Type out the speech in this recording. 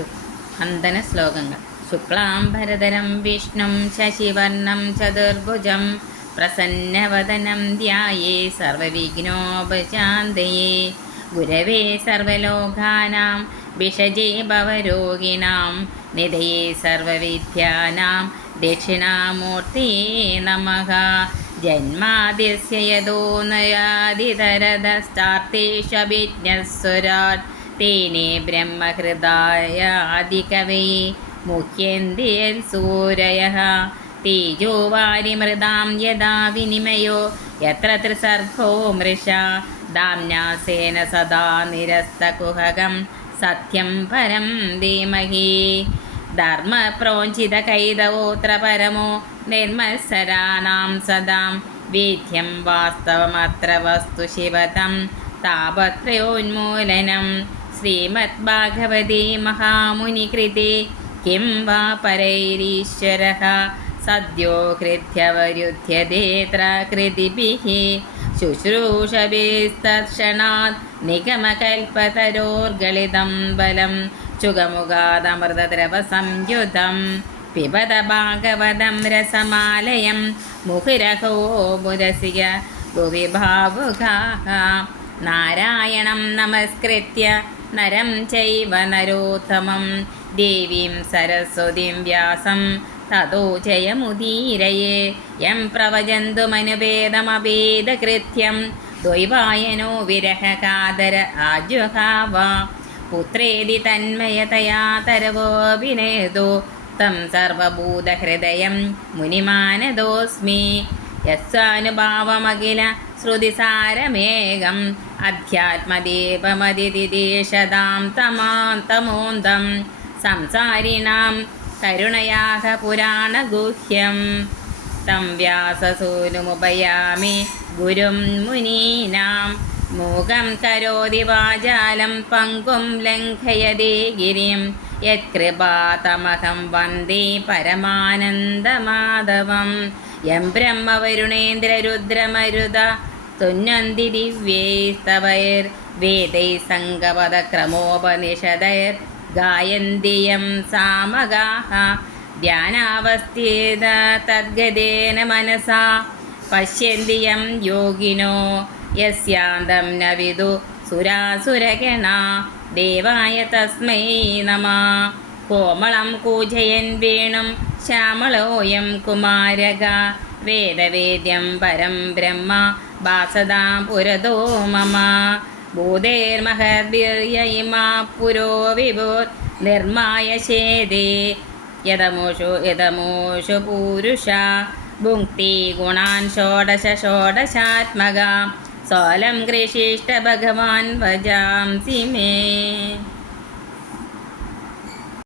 വന്ദന ശ്ലോകങ്ങൾ. ശുക്ലാംബരധരം വിഷ്ണും ശശിവർണം ചതുർഭുജം പ്രസന്നവദനം ധ്യായേ സർവവിഘ്നോപശാന്തയേ. ഗുരവേ സർവലോകാനാം വിഷജേ ഭവരോഗിണാം നിധയേ സർവവിദ്യാനാം ദക്ഷിണാമൂർത്തിയേ നമഃ. ജന്മാദ്യസ്യ യതോ നയാതിതരതസ്റ്റാർത്തേഷഭിജ്ഞസ്വരാട് തേനെ ബ്രഹ്മഹൃദായ ആദികവേ മുഹ്യന്തിയൽ സൂരയ തേജോ വാരിമൃതാം യഥാ വിനിമയോ. യത്ര ത്രിസർഗോ മൃഷ. ദാംനാസേന സദാ നിരസ്തകുഹകം. സത്യം പരം ധീമഹി. ധർമ്മപ്രോഞ്ചിതകൈതവോത്ര പരമോ നിർമ്മത്സരാണാം സദാം. വേദ്യം വാസ്തവമത്ര വസ്തു ശിവതം. താപത്രയോന്മൂലനം. ശ്രീമദ്ഭാഗവതേ മഹാമുനികൃതേ കിം വാ പരൈരീശ്വരः? സദ്യോ ഹൃദ്യവരുധ്യതേത്ര കൃതിഭിः ശുശ്രൂഷഭിസ്തർഷണാത് നിഗമകൽപ്പതരോർഗളിതം ബലം. ചുഗമുഖാദമൃതദ്രവസംയുതം പിബത ഭാഗവതം രസമാലയം. മുഹുരഹോ മുരസിക ഭുവി ഭാവുകാः നാരായണം നമസ്കൃത്യ. നരം ചൈവ നരോത്തമം ദേവീം സരസ്വതീം വ്യാസം തതോ ജയമുദീരയേ യം പ്രവചന്തുമനുഭേദമഭേദകൃത്യം ദ്വൈവായനോ വിരഹകാതര ആജുഹാവ പുത്രേതി തന്മയതയാ തരവോഭിനേതോ തം സർവഭൂതഹൃദയം മുനിമാനദോസ്മി യസ്സാനുഭാവമഖില ശ്രുതിസാരമേകം. അധ്യാത്മദീപമതിദിദേശതാം തമാന്തമോന്തം സംസാരിണാം കരുണയാഹ പുരാണഗുഹ്യം. തം വ്യാസസൂനുമുപയാമി ഗുരും മുനീനാം. മൂകം കരോതി വാചാലം പങ്കും ലംഘയതേ ഗിരിം. യത്കൃപാതമഹം വന്ദേ പരമാനന്ദമാധവം. യം ബ്രഹ്മവരുണേന്ദ്രരുദ്രമരുത തുന്നന്തി ദിവ്യൈസ്തവൈർ വേദൈ സംഗപദക്രമോപനിഷദൈർ ഗായന്തി യം സാമഗാഹ. ധ്യാനാവസ്ഥേത തദ്ഗതേന മനസാ. പശ്യന്തി യം യോഗിനോ യസ്യാന്തം ന വിദു സുരാസുരഗണ. ദേവായ തസ്മൈ നമ. കോമളം കൂജയൻ വേണും ശ്യാമളോയം കുമാരക. വേദവേദ്യം പരം ബ്രഹ്മ ഭാസതാം പുരതോ മമ. ഭൂതേർമഹദ്ഭിർയയിമാ പുരോ വിഭുർ നിർമായ ചേതേ യതമുഷു യതമോഷു പൂരുഷ. ഭുക്തി ഗുണാൻ ഷോഡശ ഷോഡശാത്മക. सालं कृषिष्ठ भगवान् भजांसि मे।